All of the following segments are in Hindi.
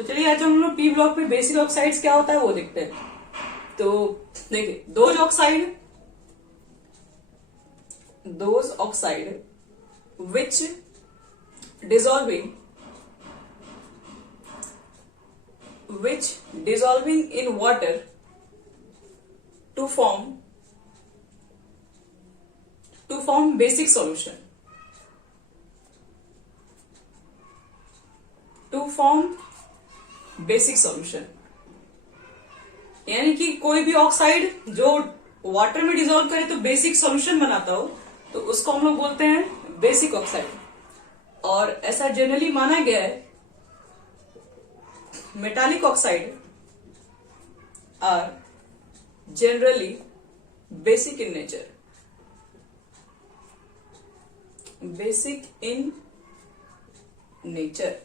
तो चलिए आज हम लोग पी ब्लॉक में बेसिक ऑक्साइड्स क्या होता है वो देखते हैं। तो देखिए those oxide which dissolving in water to form basic solution. यानी कि कोई भी ऑक्साइड जो वाटर में डिसॉल्व करे तो बेसिक सॉल्यूशन बनाता हो तो उसको हम लोग बोलते हैं बेसिक ऑक्साइड। और ऐसा जनरली माना गया है metallic oxide are generally basic in nature.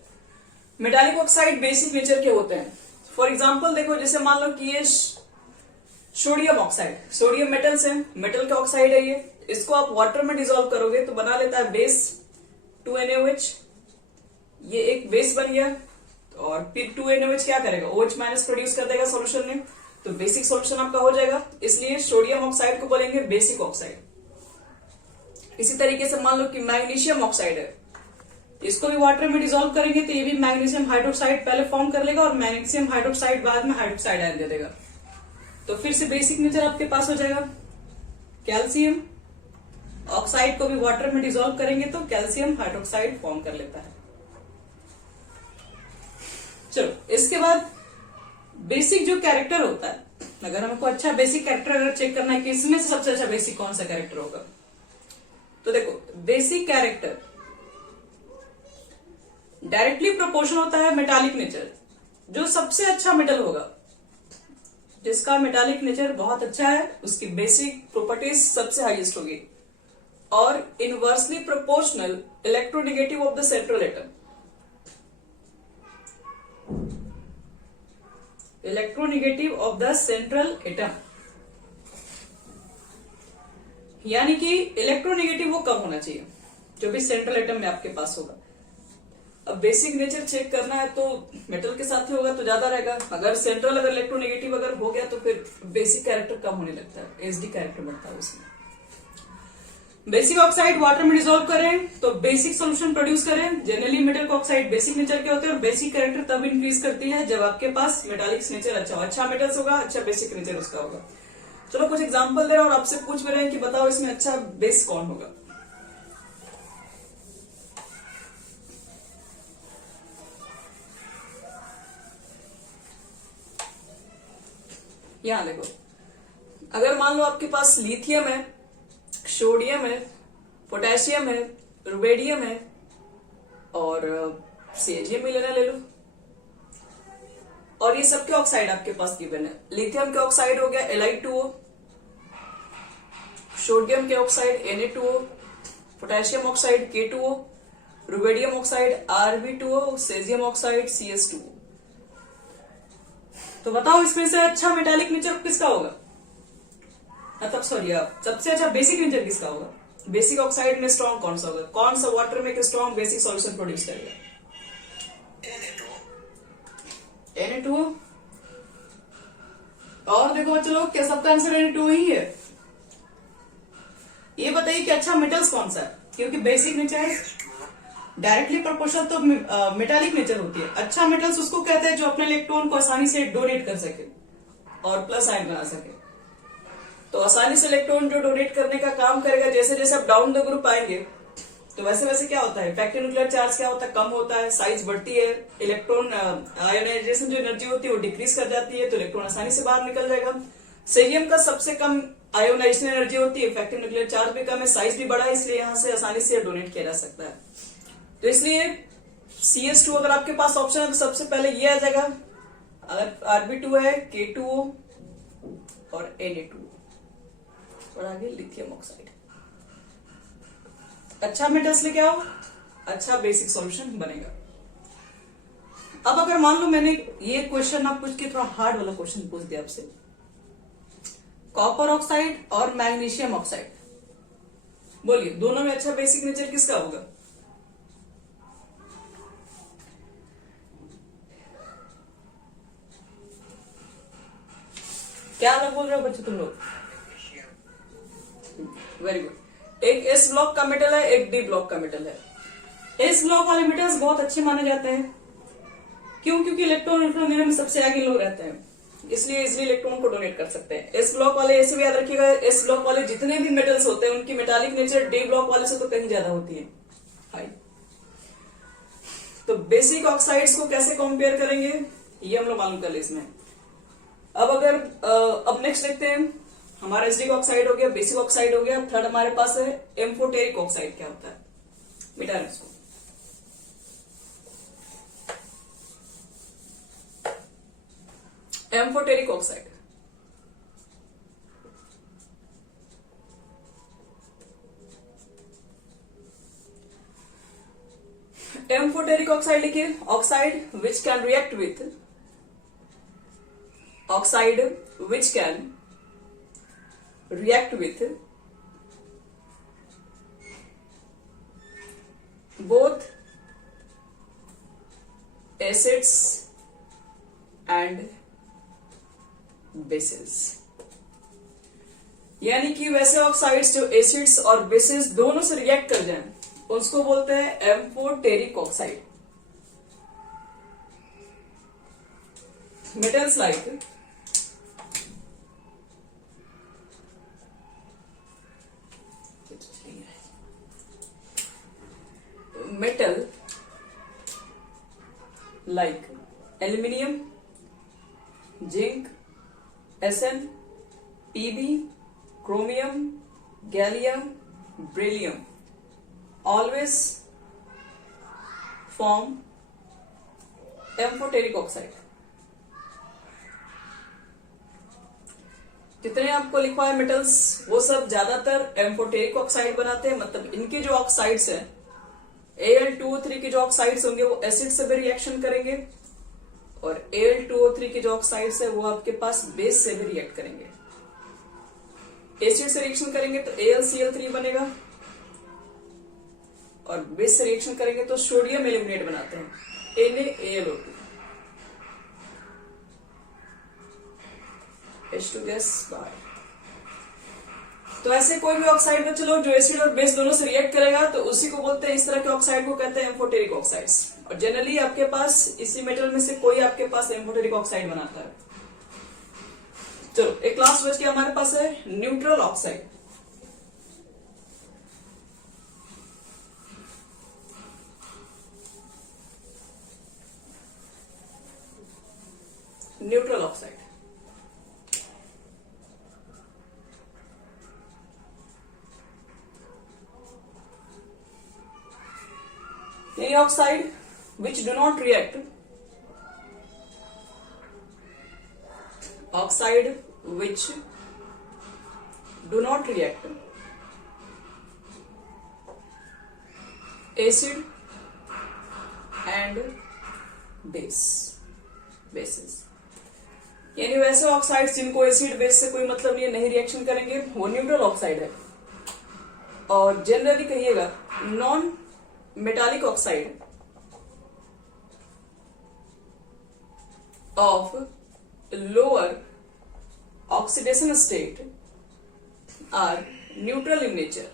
Metallic oxide basic nature के होते हैं। फॉर एग्जाम्पल देखो, जैसे मान लो कि ये सोडियम ऑक्साइड, सोडियम मेटल्स है, मेटल का ऑक्साइड है ये। इसको आप वाटर में डिसॉल्व करोगे तो बना लेता है बेस 2NaOH। ये एक बेस बन गया और फिर 2NaOH क्या करेगा, OH माइनस प्रोड्यूस कर देगा सॉल्यूशन में, तो बेसिक सॉल्यूशन आपका हो जाएगा। इसलिए सोडियम ऑक्साइड को बोलेंगे बेसिक ऑक्साइड। इसी तरीके से मान लो कि मैग्नीशियम ऑक्साइड है, इसको भी वाटर में डिसॉल्व करेंगे तो ये भी मैग्नीशियम हाइड्रोक्साइड पहले फॉर्म कर लेगा और मैग्नीशियम हाइड्रोक्साइड बाद में हाइड्रोक्साइड आयन दे देगा। तो फिर से बेसिक नेचर आपके पास हो जाएगा। कैल्शियम ऑक्साइड को भी वाटर में डिसॉल्व करेंगे तो कैल्शियम हाइड्रोक्साइड फॉर्म कर लेता है। चलो, इसके बाद बेसिक जो कैरेक्टर होता है, अगर हमको अच्छा बेसिक कैरेक्टर अगर चेक करना है कि इसमें से सबसे अच्छा बेसिक कौन सा कैरेक्टर होगा, तो देखो बेसिक कैरेक्टर डायरेक्टली प्रोपोर्शन होता है मेटालिक नेचर। जो सबसे अच्छा मेटल होगा, जिसका मेटालिक नेचर बहुत अच्छा है, उसकी बेसिक प्रॉपर्टीज सबसे हाईएस्ट होगी। और inversely proportional electronegative of the central atom, electronegative of the central atom, यानी कि इलेक्ट्रोनेगेटिव वो कम होना चाहिए जो भी सेंट्रल एटम में आपके पास होगा। अब बेसिक नेचर चेक करना है तो मेटल के साथ ही होगा तो ज्यादा रहेगा। अगर सेंट्रल अगर इलेक्ट्रोनेगेटिव अगर हो गया तो फिर बेसिक कैरेक्टर कम होने लगता है, एसडी कैरेक्टर बढ़ता है उसमें। बेसिक ऑक्साइड वाटर में डिसॉल्व करें तो बेसिक सॉल्यूशन प्रोड्यूस करें। Generally metal oxide basic nature के होते हैं और बेसिक कैरेक्टर तब इंक्रीज करती है जब आपके पास मेटालिक नेचर अच्छा हो, अच्छा मेटल्स होगा, अच्छा बेसिक नेचर उसका होगा। चलो कुछ एग्जांपल दे रहे हैं और आपसे पूछ भी रहे हैं कि बताओ इसमें अच्छा बेस कौन होगा। यहां देखो, अगर मान लो आपके पास लिथियम है, सोडियम है, पोटेशियम है, रुबेडियम है और सीजियम भी ले लो, और ये सबके ऑक्साइड आपके पास गिवन है। लिथियम के ऑक्साइड हो गया Li2O, सोडियम के oxide Na2O, potassium oxide K2O, rubidium oxide Rb2O, caesium oxide CS2O। तो बताओ इसमें से अच्छा मेटालिक नेचर किसका होगा, मतलब सॉरी सबसे अच्छा बेसिक नेचर किसका होगा। बेसिक ऑक्साइड में स्ट्रॉन्ग कौन सा होगा, कौन सा वाटर में एक स्ट्रॉन्ग बेसिक सॉल्यूशन प्रोड्यूस करेगा, Na2O। और देखो चलो, क्या सबका आंसर Na2O ही है। ये बताइए कि अच्छा मेटल्स कौन सा है, क्योंकि बेसिक नेचर है डायरेक्टली प्रोपोर्शनल तो मेटालिक नेचर होती है। अच्छा मेटल्स उसको कहते हैं जो अपने इलेक्ट्रॉन को आसानी से डोनेट कर सके और प्लस आयन बना सके। तो आसानी से इलेक्ट्रॉन जो डोनेट करने का काम करेगा, जैसे जैसे आप डाउन द ग्रुप आएंगे तो वैसे वैसे क्या होता है, इफेक्टिव न्यूक्लियर चार्ज क्या होता है, कम होता है, साइज बढ़ती है, इलेक्ट्रॉन आयोनाइजेशन जो एनर्जी होती है वो डिक्रीज कर जाती है, तो इलेक्ट्रॉन आसानी से बाहर निकल जाएगा। सीजियम का सबसे कम आयोनाइजेशन एनर्जी होती है, इफेक्टिव न्यूक्लियर चार्ज भी कम है, साइज भी बड़ा है, इसलिए यहां से आसानी से डोनेट किया जा सकता है। तो इसलिए CS2 अगर आपके पास ऑप्शन है तो सबसे पहले ये आ जाएगा। अगर Rb2 है, K2O और Na2O और आगे लिथियम ऑक्साइड। अच्छा मेटल्स लेके आओ, अच्छा बेसिक सॉल्यूशन बनेगा। अब अगर मान लो मैंने ये क्वेश्चन आप पूछ के थोड़ा हार्ड वाला क्वेश्चन पूछ दिया आपसे, कॉपर ऑक्साइड और मैग्नीशियम ऑक्साइड, बोलिए दोनों में अच्छा बेसिक नेचर किसका होगा। क्या अलग बोल रहे हो बच्चे तुम लोग? Very good. एक एस ब्लॉक का मेटल है, एक डी ब्लॉक का मेटल है। एस ब्लॉक वाले मेटल्स बहुत अच्छे माने जाते हैं। क्यों? क्योंकि इलेक्ट्रॉन न्यूट्रॉन देने में सबसे आगे लोग रहते हैं, इसलिए इजिली इलेक्ट्रॉन को डोनेट कर सकते हैं। एस ब्लॉक वाले, ऐसे भी याद रखिएगा, एस ब्लॉक वाले जितने भी मेटल्स होते हैं उनकी मेटालिक नेचर डी ब्लॉक वाले से तो कहीं ज्यादा होती है, हाई। तो बेसिक ऑक्साइड्स को कैसे कंपेयर करेंगे ये हम लोग मालूम कर ले इसमें। अब नेक्स्ट देखते हैं। हमारा एसिडिक ऑक्साइड हो गया, बेसिक ऑक्साइड हो गया। थर्ड हमारे पास है एम्फोटेरिक ऑक्साइड। क्या होता है? मिटा रहे इसको। एम्फोटेरिक ऑक्साइड, एम्फोटेरिक ऑक्साइड लिखिए। Oxide which can react with, oxide which can react with both acids and bases. यानी कि वैसे ऑक्साइड्स जो एसिड्स और बेसिस दोनों से रिएक्ट कर जाएं उसको बोलते हैं amphoteric oxide. Metals like metal like aluminium, zinc, Sn, Pb, chromium, gallium, beryllium always form amphoteric oxide. जितने आपको लिखवा है मेटल्स वो सब ज्यादातर एम्फोटेरिक ऑक्साइड बनाते हैं। मतलब इनके जो ऑक्साइड्स हैं, Al2O3 के जो ऑक्साइड्स होंगे वो एसिड से भी रिएक्शन करेंगे और Al2O3 के जो ऑक्साइड्स है वो आपके पास बेस से भी रिएक्ट करेंगे। एसिड से रिएक्शन करेंगे तो AlCl3 बनेगा और बेस से रिएक्शन करेंगे तो सोडियम एल्यूमिनेट बनाते हैं, NaAlO2, H2 गैस बाहर। तो ऐसे कोई भी ऑक्साइड में चलो जो एसिड और बेस दोनों से रिएक्ट करेगा तो उसी को बोलते हैं, इस तरह के ऑक्साइड को कहते हैं एम्फोटेरिक ऑक्साइड्स। और जनरली आपके पास इसी मेटल में से कोई आपके पास एम्फोटेरिक ऑक्साइड बनाता है। चलो एक लास्ट बच के हमारे पास है neutral oxide. Neutral oxide any oxide which do not react, oxide which do not react, acid and bases। यानी वैसे ऑक्साइड्स जिनको एसिड बेस से कोई मतलब नहीं है, नहीं रिएक्शन करेंगे, वो न्यूट्रल ऑक्साइड है। और जनरली कहिएगा non metallic oxide of lower oxidation state are neutral in nature,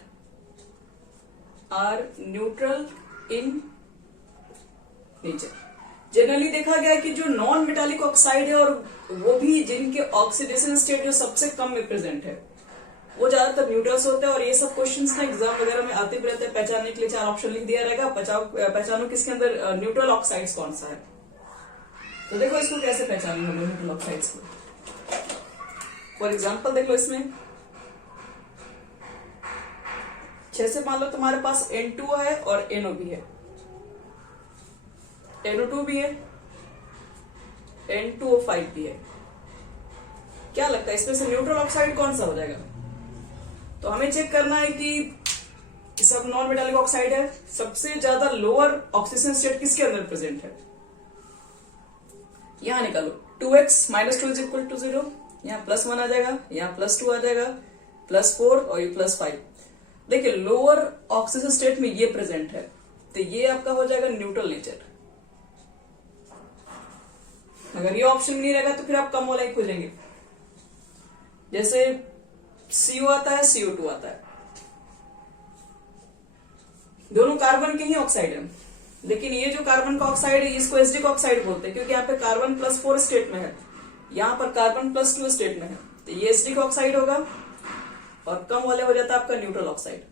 generally देखा गया है कि जो नॉन मेटालिक ऑक्साइड है और वो भी जिनके ऑक्सीडेशन स्टेट जो सबसे कम में प्रेजेंट है वो ज्यादातर न्यूट्रल्स होते हैं। और ये सब क्वेश्चंस ना एग्जाम वगैरह में आते भी रहते हैं। पहचानने के लिए 4 ऑप्शन लिख दिया रहेगा, पहचानो किसके अंदर न्यूट्रल ऑक्साइड्स कौन सा है। तो देखो इसको कैसे पहचानेंगे हम न्यूट्रल ऑक्साइड्स को। फॉर एग्जाम्पल देख लो, इसमें 6 से मान लो तुम्हारे पास N2 है और NO भी है, NO2 भी है, N2O5 भी है। क्या लगता है इसमें से न्यूट्रल ऑक्साइड कौन सा हो जाएगा? तो हमें चेक करना है कि सब नॉन मेटालिक ऑक्साइड है, सबसे ज्यादा लोअर ऑक्सीजन स्टेट किसके अंदर प्रेजेंट है। यहां निकालो 2x -2 इज इक्वल टू 0, यहाँ +1 आ जाएगा, यहाँ +2 आ जाएगा, +4 और ये +5। देखिए लोअर ऑक्सीजन स्टेट में ये प्रेजेंट है तो ये आपका हो जाएगा न्यूट्रल नेचर। अगर ये ऑप्शन नहीं रहेगा तो फिर आप कम वाला ही खोजेंगे। जैसे CO आता है, CO2 आता है, दोनों कार्बन के ही ऑक्साइड है, लेकिन ये जो कार्बन का ऑक्साइड है इसको एसिडिक ऑक्साइड बोलते हैं, क्योंकि यहाँ पे कार्बन +4 स्टेट में है, यहाँ पर कार्बन +2 स्टेट में है, तो ये एसिडिक ऑक्साइड होगा, और कम वाले हो जाता है आपका न्यूट्रल ऑक्साइड।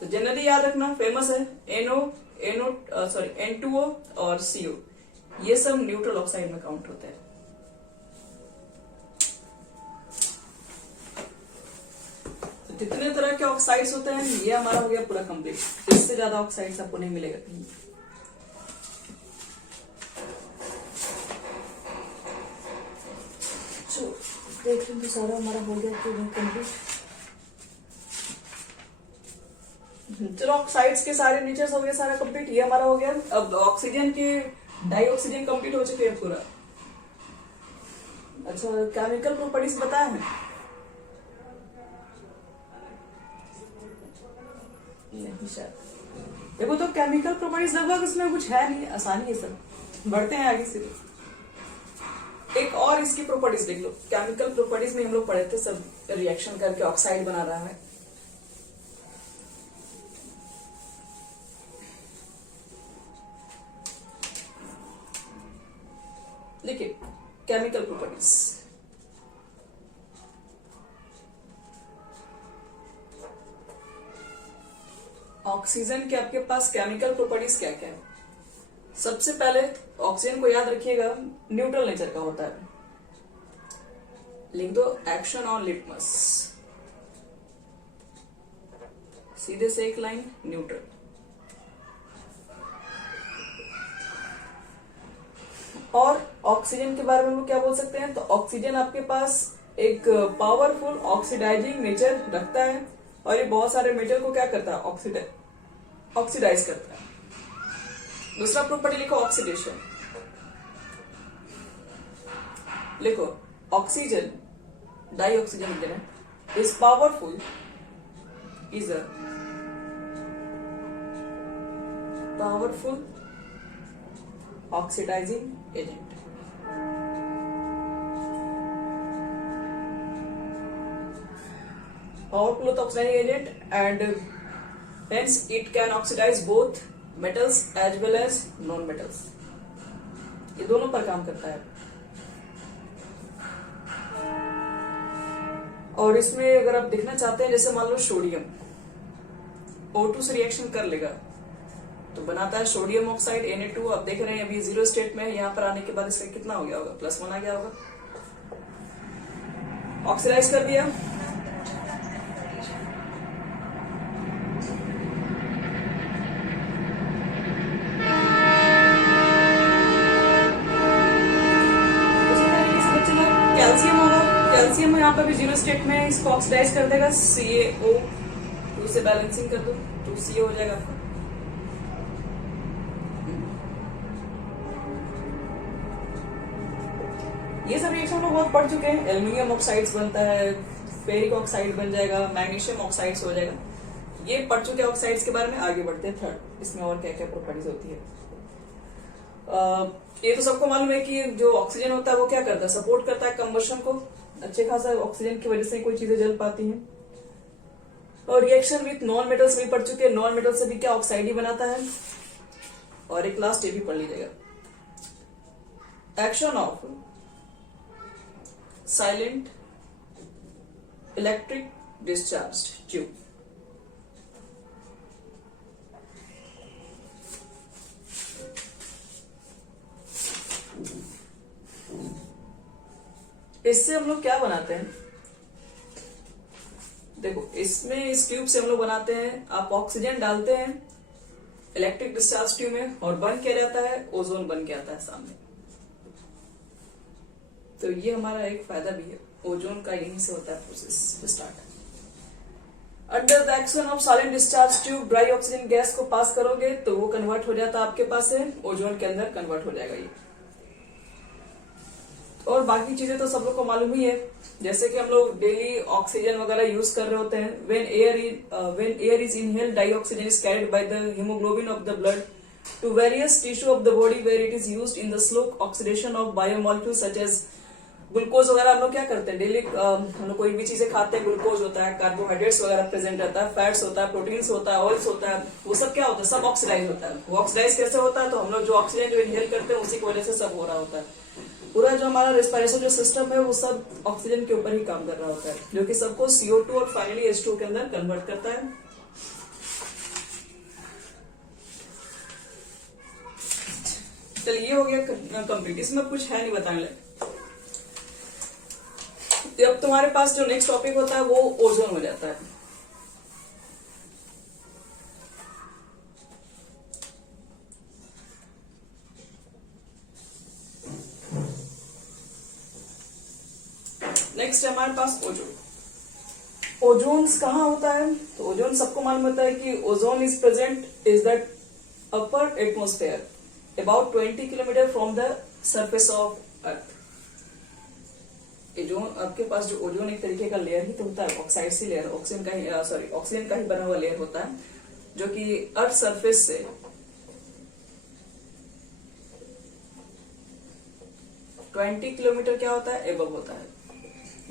तो जनरली याद रखना, फेमस है N2O और CO, ये सब न्यूट्रल ऑक्साइड में काउंट होते हैं। तो जितने तरह के ऑक्साइड्स होते हैं ये हमारा हो गया पूरा कंप्लीट। इससे ज्यादा ऑक्साइड्स आपको नहीं मिलेगा कहीं। देख लें तो सारा हमारा हो गया पूरा कंप्लीट। चलो ऑक्साइड्स के सारे नेचर्स हो गए, सारा कंप्लीट, ये हमारा हो गया। अब ऑक्सीजन के डाइऑक्सीजन कंप्लीट हो चुके हैं पूरा। अच्छा, केमिकल प्रॉपर्टीज बताया है? नहीं शायद। देखो तो केमिकल प्रॉपर्टीज लगभग इसमें कुछ है नहीं, आसानी है सब। बढ़ते हैं आगे से। एक और इसकी प्रॉपर्टीज देख लो। केमिकल प्रॉपर्टीज में हम लोग पढ़े थे सब, रिएक्शन करके ऑक्साइड बना रहा है। देखिए केमिकल प्रॉपर्टीज, ऑक्सीजन के आपके पास केमिकल प्रॉपर्टीज क्या क्या है? सबसे पहले ऑक्सीजन को याद रखिएगा, न्यूट्रल नेचर का होता है। लिख दो एक्शन ऑन लिटमस, सीधे से एक लाइन, न्यूट्रल। और ऑक्सीजन के बारे में हम क्या बोल सकते हैं? तो ऑक्सीजन आपके पास एक पावरफुल ऑक्सीडाइजिंग नेचर रखता है, और ये बहुत सारे मेटल को क्या करता है? ऑक्सीडाइज करता है। दूसरा प्रॉपर्टी लिखो ऑक्सीडेशन। लिखो ऑक्सीजन डाइऑक्सीजन लिख देना, is powerful, is a powerful oxidizing agent. Powerful oxidizing agent and hence it can oxidize both metals as well as non metals। ये दोनों पर काम करता है। और इसमें अगर आप देखना चाहते हैं, जैसे मान लो सोडियम O2 से रिएक्शन कर लेगा तो बनाता है सोडियम ऑक्साइड Na2। आप देख रहे हैं अभी 0 स्टेट में है, यहाँ पर आने के बाद इसका कितना हो गया होगा? +1 आ गया होगा। ऑक्सीडाइज कर दिया। कैल्शियम होगा, कैल्शियम यहाँ पर भी 0 स्टेट में है, इसको ऑक्सीडाइज कर देगा, CaO2 से बैलेंसिंग कर दो, 2Ca हो जाएगा आपका। ये सब रिएक्शन हम लोग बहुत पढ़ चुके हैं। एल्यूमिनियम ऑक्साइड्स बनता है, फेरिक ऑक्साइड बन जाएगा, मैग्नीशियम ऑक्साइड्स हो जाएगा। ये पढ़ चुके हैं ऑक्साइड्स के बारे में। आगे बढ़ते हैं थर्ड, इसमें और क्या क्या प्रॉपर्टीज होती है। ये तो सबको मालूम है कि जो ऑक्सीजन होता है वो क्या करता है? सपोर्ट करता है कंबशन को। अच्छे खासा ऑक्सीजन की वजह से कोई चीजें जल पाती हैं। और रिएक्शन विथ नॉन मेटल्स भी पढ़ चुके हैं, नॉन मेटल से भी क्या ऑक्साइड ही बनाता है। और एक लास्ट ये भी पढ़ लीजिएगा, action of silent electric discharge tube. इससे हम लोग क्या बनाते हैं? देखो इसमें इस ट्यूब से हम लोग बनाते हैं, आप ऑक्सीजन डालते हैं इलेक्ट्रिक डिस्चार्ज ट्यूब में और बन क्या जाता है? ओजोन बन के आता है सामने। तो ये हमारा एक फायदा भी है, ओजोन का यहीं से होता है process start. Under the action of silent discharge tube dry oxygen gas को पास करोगे तो वो कन्वर्ट हो जाता है आपके पास है ओजोन के अंदर कन्वर्ट हो जाएगा ये। और बाकी चीजें तो सब लोग को मालूम ही है, जैसे कि हम लोग डेली ऑक्सीजन वगैरह यूज कर रहे होते हैं। When air is inhaled dioxygen is carried by the haemoglobin of the blood to various tissue of the body where it is used in the slow oxidation of biomolecules such as glucose वगैरह। हम लोग क्या करते हैं डेली, हम लोग कोई भी चीजें खाते हैं, ग्लूकोज होता है, कार्बोहाइड्रेट्स वगैरह प्रेजेंट रहता है, फैट्स होता है, प्रोटीन्स होता है, ऑयल्स होता है, वो सब क्या होता है, सब ऑक्सीडाइज होता है। वो ऑक्सीडाइज कैसे होता है, तो हम लोग जो ऑक्सीजन जो इनहेल करते हैं उसी की वजह से सब हो रहा होता है। पूरा जो हमारा रेस्पिरेशन जो सिस्टम है वो सब ऑक्सीजन के ऊपर ही काम कर रहा होता है, जो कि सबको CO2 और फाइनली H2 के अंदर कन्वर्ट करता है। चलिए ये हो गया कंप्लीट, इसमें कुछ है नहीं बताने लगे। अब तुम्हारे पास जो नेक्स्ट टॉपिक होता है वो ओजोन हो जाता है। नेक्स्ट है हमारे पास ओजोन। ओजोन्स कहाँ होता है, तो ओजोन सबको मालूम होता है कि ozone is present is that upper atmosphere about 20 kilometre from the surface of earth. जो आपके पास जो ओजोन एक तरीके का लेयर ही तो होता है, ऑक्साइड सी लेयर, ऑक्सीजन का ही बना हुआ लेयर होता है, जो कि अर्थ सरफेस से 20 किलोमीटर क्या होता है, एबव होता है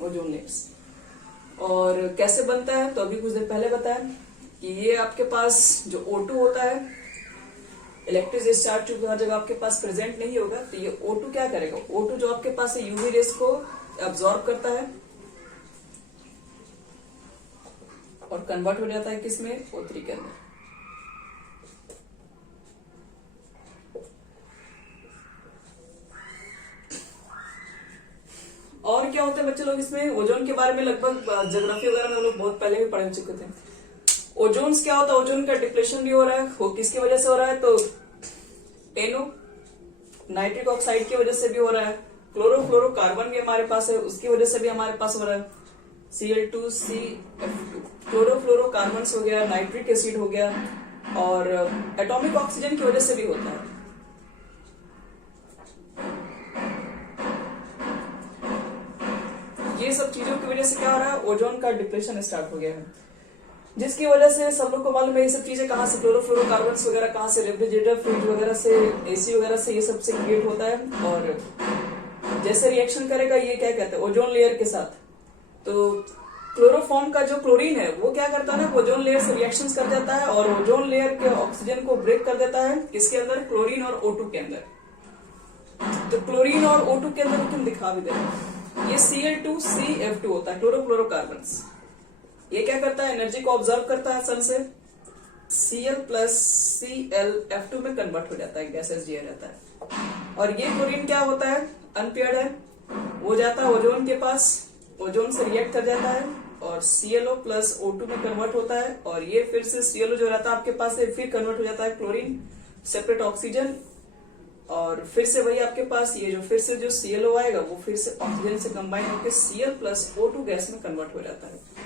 ओजोन लेयर्स। और कैसे बनता है, तो अभी कुछ देर पहले बताया कि ये आपके पास जो O2 होता है, इलेक्ट्रिक डिस्चार्ज जो हर जगह आपके पास प्रेजेंट नहीं होगा, तो ये O2 क्या करेगा, O2 जो आपके पास यूवी रेस को एब्जॉर्ब करता है और कन्वर्ट हो जाता है किसमें, O3 के अंदर। और क्या होता है बच्चे लोग इसमें, ओजोन के बारे में लगभग ज्योग्राफी वगैरह में हम लोग बहुत पहले भी पढ़ चुके थे। ओजोन क्या होता है, ओजोन का डिप्लेशन भी हो रहा है, वो किसकी वजह से हो रहा है, तो NO नाइट्रिक ऑक्साइड की वजह से भी हो रहा है, क्लोरोफ्लोरोकार्बन भी हमारे पास है उसकी वजह से भी हमारे पास हो रहा है, Cl2CF2 क्लोरोफ्लोरोकार्बन हो गया, नाइट्रिक एसिड हो गया, और एटॉमिक ऑक्सीजन की वजह से भी होता है। ये सब चीजों की वजह से क्या हो रहा है, ओजोन का डिप्रेशन स्टार्ट हो गया है, जिसकी वजह से सब लोग को मालूम है ये सब चीजें कहाँ से, क्लोरोफ्लोरोकार्बन वगैरह कहाँ से, रेफ्रिजरेटर, फ्रिज वगैरह से, AC वगैरह से, ये सब से क्रिएट होता है। और जैसे रिएक्शन करेगा ये क्या कहते हैं, ओजोन लेयर के साथ, तो क्लोरोफॉर्म का जो क्लोरीन है वो क्या करता है ना, ओजोन लेयर से रिएक्शंस कर जाता है और ओजोन लेयर के ऑक्सीजन को ब्रेक कर देता है, किसके अंदर, क्लोरीन और O2 के अंदर। तो क्लोरीन और O2 के अंदर तुम दिखा भी दे, ये Cl2CF2 होता है, क्लोरोफ्लोरोकार्बन। ये क्या करता है, एनर्जी को ऑब्जर्व करता है सन से, Cl प्लस ClF2 में कन्वर्ट हो जाता है, गैसेस जिया रहता है। और ये क्लोरीन क्या होता है, अनपेयर्ड है, वो जाता है ओजोन के पास, ओजोन से रिएक्ट कर जाता है और ClO प्लस O2 में कन्वर्ट होता है, और ये फिर से ClO जो रहता है आपके पास है फिर कन्वर्ट हो जाता है क्लोरीन, सेपरेट ऑक्सीजन, और फिर से वही आपके पास ये जो फिर से जो ClO आएगा वो फिर से ऑक्सीजन से कंबाइन होकर Cl प्लस O2 गैस में कन्वर्ट हो जाता है।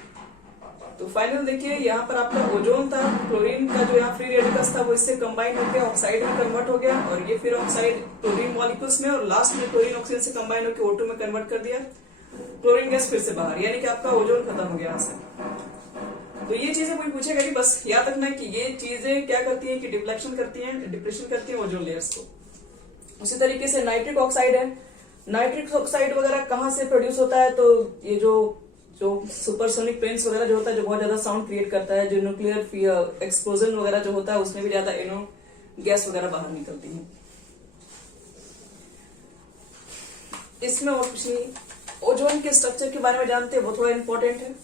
तो फाइनल देखिए यहाँ पर आपका ओजोन था, क्लोरीन का जो यहाँ फ्री रेडिकल्स था वो इससे कंबाइन होकर ऑक्साइड में कन्वर्ट हो गया, और ये फिर ऑक्साइड क्लोरीन मॉलिक्यूल्स में, और लास्ट में क्लोरीन ऑक्सीजन से कंबाइन होकर O2 में कन्वर्ट कर दिया, क्लोरीन गैस फिर से बाहर, यानी कि आपका ओजोन खत्म हो गया यहाँ से। तो ये चीजें कोई पूछेगा नहीं, बस याद रखना है कि ये चीजें क्या करती है कि डिप्लेशन करती है ओजोन लेयर्स को। उसी तरीके से नाइट्रिक ऑक्साइड है, नाइट्रिक ऑक्साइड वगैरह कहाँ से प्रोड्यूस होता है, तो ये जो सुपरसोनिक प्लेन्स वगैरह जो होता है, जो बहुत ज्यादा साउंड क्रिएट करता है, जो न्यूक्लियर एक्सप्लोजन वगैरह जो होता है उसमें भी ज्यादा NO गैस वगैरह बाहर निकलती है। इसमें और कुछ नहीं, ओजोन के स्ट्रक्चर के बारे में जानते हैं, वो थोड़ा इंपॉर्टेंट है,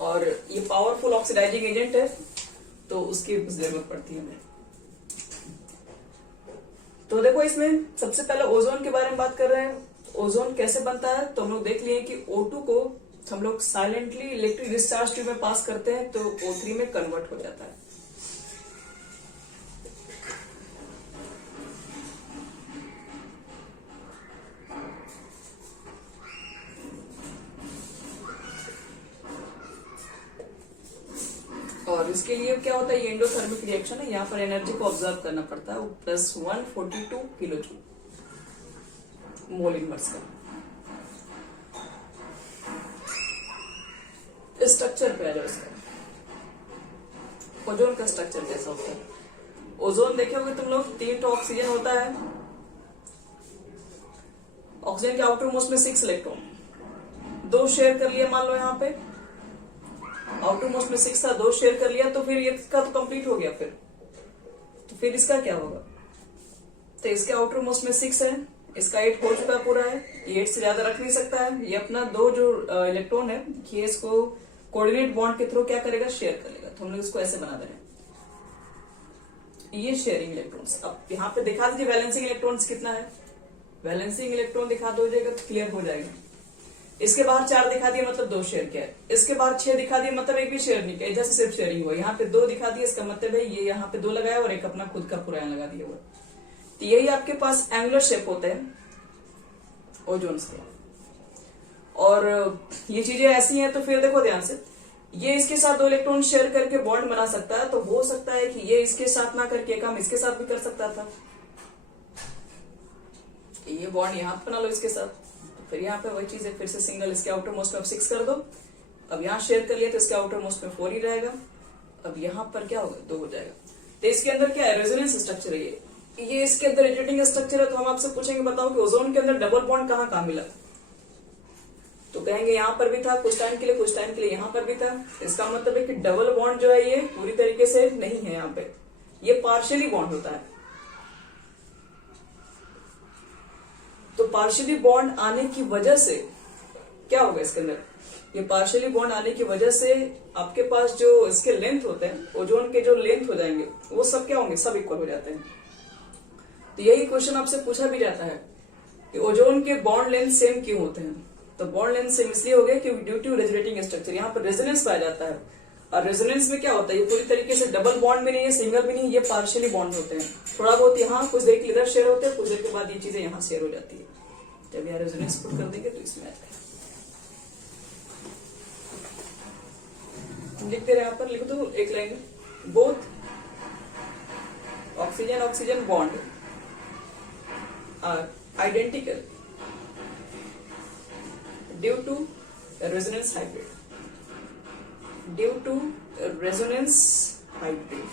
और ये पावरफुल ऑक्सीडाइजिंग एजेंट है, तो उसकी जरूरत पड़ती है। तो देखो इसमें सबसे पहले ओजोन के बारे में बात कर रहे हैं, ओजोन कैसे बनता है, तो हम लोग देख लिए कि O2 को हम लोग साइलेंटली इलेक्ट्रिक डिस्चार्ज ट्यूब में पास करते हैं तो O3 में कन्वर्ट हो जाता है। और इसके लिए क्या होता है, ये एंडोथर्मिक रिएक्शन है, यहाँ पर एनर्जी को ऑब्जर्व करना पड़ता है, वो +142 किलो जूल मोल इनवर्स का। स्ट्रक्चर पे आ जाओ इसका, ओजोन का स्ट्रक्चर कैसा होता है। ओजोन देखे होगे तुम लोग, 3 तो ऑक्सीजन होता है, ऑक्सीजन के आउटर मोस्ट में 6 इलेक्ट्रॉन, 2 शेयर कर लिया मान लो यहाँ पे, आउटर मोस्ट में 6 था, 2 शेयर कर लिया, तो फिर इसका तो कंप्लीट हो गया। फिर इसका क्या होगा, तो इसके आउटर मोस्ट में 6 है, इसका 8 हो चुका पूरा है, ये 8 से ज्यादा रख नहीं सकता है, ये अपना 2 जो इलेक्ट्रॉन है ये इसको कोऑर्डिनेट बॉन्ड के थ्रू क्या करेगा, शेयर करेगा। तो हम लोग इसको ऐसे बना दे रहे हैं, ये शेयरिंग इलेक्ट्रॉन्स। अब यहाँ पे दिखा दीजिए बैलेंसिंग इलेक्ट्रॉन्स कितना है, बैलेंसिंग इलेक्ट्रॉन दिखा दो जाएगा तो क्लियर हो जाएगा। इसके बाहर 4 दिखा दिए मतलब 2 शेयर किया है, इसके बाहर 6 दिखा दिए मतलब एक भी शेयर नहीं किया, इधर से सिर्फ शेयरिंग हुआ। यहाँ पे 2 दिखा दिए, इसका मतलब है ये यहाँ पे 2 लगाया और एक अपना खुद का पूरा यहाँ लगा दिया हुआ। तो यही आपके पास एंगुलर शेप होते हैं ओजोन्स के। और ये चीजें ऐसी हैं, तो फिर देखो ध्यान से, ये इसके साथ 2 इलेक्ट्रॉन शेयर करके बॉन्ड बना सकता है, तो हो सकता है कि ये इसके साथ ना करके काम इसके साथ भी कर सकता था। ये बॉन्ड यहाँ पे बना लो इसके साथ, तो फिर यहाँ पे वही चीज है, फिर से सिंगल, इसके आउटर मोस्ट में अब 6 कर दो, अब यहाँ शेयर कर लिया तो इसके आउटर मोस्ट में 4 ही रहेगा, अब यहाँ पर क्या होगा 2 हो जाएगा। तो इसके अंदर क्या है, रेजोनेंस स्ट्रक्चर है ये इसके अंदर रोटेटिंग स्ट्रक्चर है। तो हम आपसे पूछेंगे बताओ कि ओजोन के अंदर डबल बॉन्ड कहाँ मिला, तो कहेंगे यहाँ पर भी था कुछ टाइम के लिए, कुछ टाइम के लिए यहाँ पर भी था। इसका मतलब है कि डबल बॉन्ड जो है ये पूरी तरीके से नहीं है, यहाँ पे ये पार्शियली बॉन्ड होता है। तो पार्शियली बॉन्ड आने की वजह से क्या होगा इसके अंदर, ये पार्शियली बॉन्ड आने की वजह से आपके पास जो इसके लेंथ होते हैं, ओजोन के जो लेंथ हो जाएंगे वो सब क्या होंगे, सब इक्वल हो जाते हैं। तो यही क्वेश्चन आपसे पूछा भी जाता है कि ओजोन के बॉन्ड लेंथ सेम क्यों होते हैं। तो बॉन्ड लेंथ सेम इसलिए हो गया क्योंकि ड्यू टू रेजोनेटिंग स्ट्रक्चर, यहाँ पर रेजोनेंस पाया जाता है। और रेजोनेंस में क्या होता है, ये पूरी तरीके से डबल बॉन्ड भी नहीं है, सिंगल भी नहीं, ये पार्शियली बॉन्ड होते हैं। थोड़ा बहुत यहाँ कुछ देर के इधर शेयर होते हैं, कुछ देर के बाद ये चीजें यहाँ शेयर हो जाती है। जब यहाँ रेजोनेंस पुट कर देंगे तो इसमें आता है, लिखते रहे, यहाँ पर लिख दो एक लाइन, both oxygen oxygen bond are identical due to resonance hybrid, due to resonance hybrid।